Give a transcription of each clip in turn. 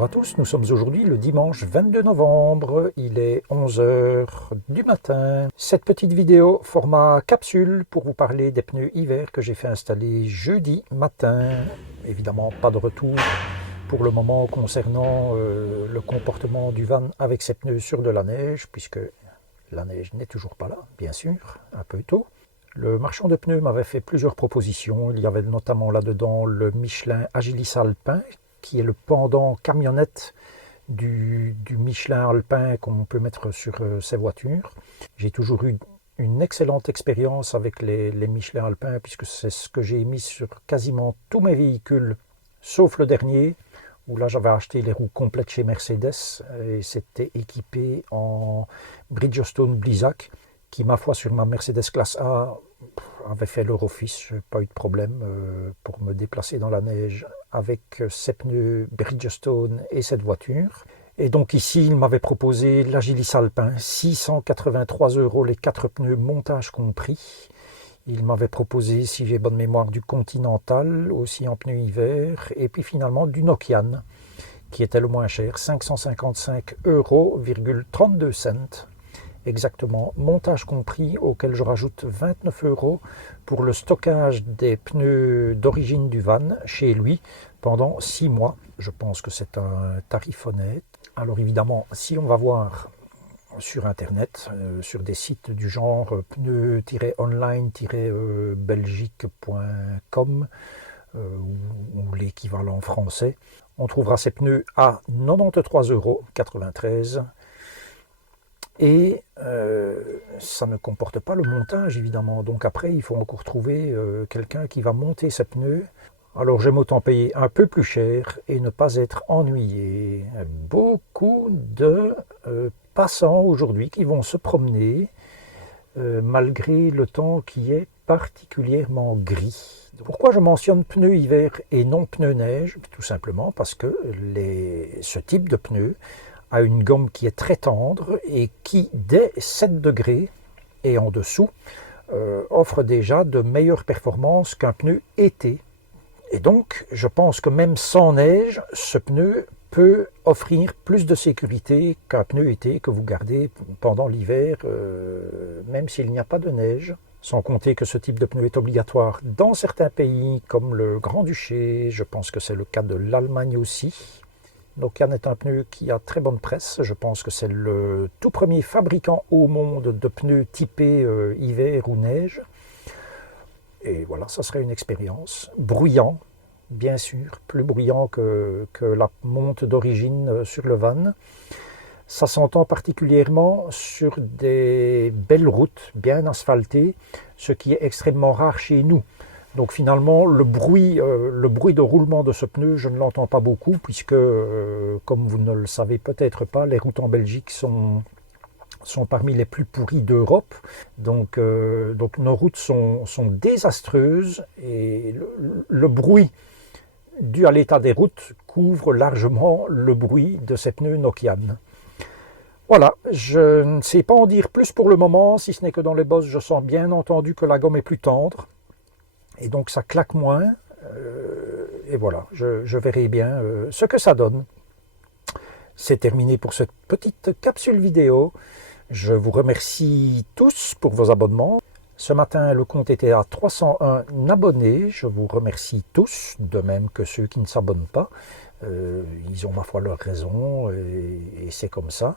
Bonjour à tous, nous sommes aujourd'hui le dimanche 22 novembre, il est 11 heures du matin. Cette petite vidéo format capsule pour vous parler des pneus hiver que j'ai fait installer jeudi matin. Évidemment pas de retour pour le moment concernant le comportement du van avec ses pneus sur de la neige, puisque la neige n'est toujours pas là, bien sûr, un peu tôt. Le marchand de pneus m'avait fait plusieurs propositions, il y avait notamment là-dedans le Michelin Agilis Alpin, qui est le pendant camionnette du Michelin Alpin qu'on peut mettre sur ses voitures. J'ai toujours eu une excellente expérience avec les Michelin Alpin, puisque c'est ce que j'ai mis sur quasiment tous mes véhicules, sauf le dernier, où là j'avais acheté les roues complètes chez Mercedes, et c'était équipé en Bridgestone Blizzak, qui ma foi sur ma Mercedes classe A avait fait leur office. Je n'ai pas eu de problème pour me déplacer dans la neige avec ces pneus Bridgestone et cette voiture. Et donc ici, il m'avait proposé l'Agilis Alpin, 683 € les 4 pneus, montage compris. Il m'avait proposé, si j'ai bonne mémoire, du Continental, aussi en pneus hiver, et puis finalement du Nokian, qui était le moins cher, 555,32 €. Exactement, montage compris, auquel je rajoute 29 € pour le stockage des pneus d'origine du van chez lui pendant 6 mois. Je pense que c'est un tarif honnête. Alors évidemment, si on va voir sur internet, sur des sites du genre pneu-online-belgique.com ou l'équivalent français, on trouvera ces pneus à 93,93 €. Et ça ne comporte pas le montage, évidemment. Donc après, il faut encore trouver quelqu'un qui va monter ces pneus. Alors j'aime autant payer un peu plus cher et ne pas être ennuyé. Beaucoup de passants aujourd'hui qui vont se promener malgré le temps qui est particulièrement gris. Pourquoi je mentionne pneus hiver et non pneus neige? Tout simplement parce que ce type de pneus a une gomme qui est très tendre et qui, dès 7 degrés et en dessous, offre déjà de meilleures performances qu'un pneu été. Et donc, je pense que même sans neige, ce pneu peut offrir plus de sécurité qu'un pneu été que vous gardez pendant l'hiver, même s'il n'y a pas de neige. Sans compter que ce type de pneu est obligatoire dans certains pays comme le Grand-Duché, je pense que c'est le cas de l'Allemagne aussi. Nokian est un pneu qui a très bonne presse. Je pense que c'est le tout premier fabricant au monde de pneus typés hiver ou neige. Et voilà, ça serait une expérience. Bruyant, bien sûr, plus bruyant que la monte d'origine sur le van. Ça s'entend particulièrement sur des belles routes bien asphaltées, ce qui est extrêmement rare chez nous. Donc finalement, le bruit de roulement de ce pneu, je ne l'entends pas beaucoup, puisque, comme vous ne le savez peut-être pas, les routes en Belgique sont parmi les plus pourries d'Europe. Donc nos routes sont désastreuses, et le bruit dû à l'état des routes couvre largement le bruit de ces pneus Nokian. Voilà, je ne sais pas en dire plus pour le moment, si ce n'est que dans les bosses, je sens bien entendu que la gomme est plus tendre. Et donc ça claque moins, et voilà, je verrai bien ce que ça donne. C'est terminé pour cette petite capsule vidéo. Je vous remercie tous pour vos abonnements. Ce matin, le compte était à 301 abonnés. Je vous remercie tous, de même que ceux qui ne s'abonnent pas. Ils ont ma foi leur raison, et c'est comme ça.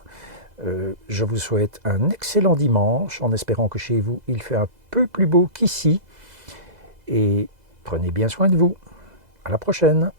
Je vous souhaite un excellent dimanche, en espérant que chez vous, il fait un peu plus beau qu'ici. Et prenez bien soin de vous. À la prochaine.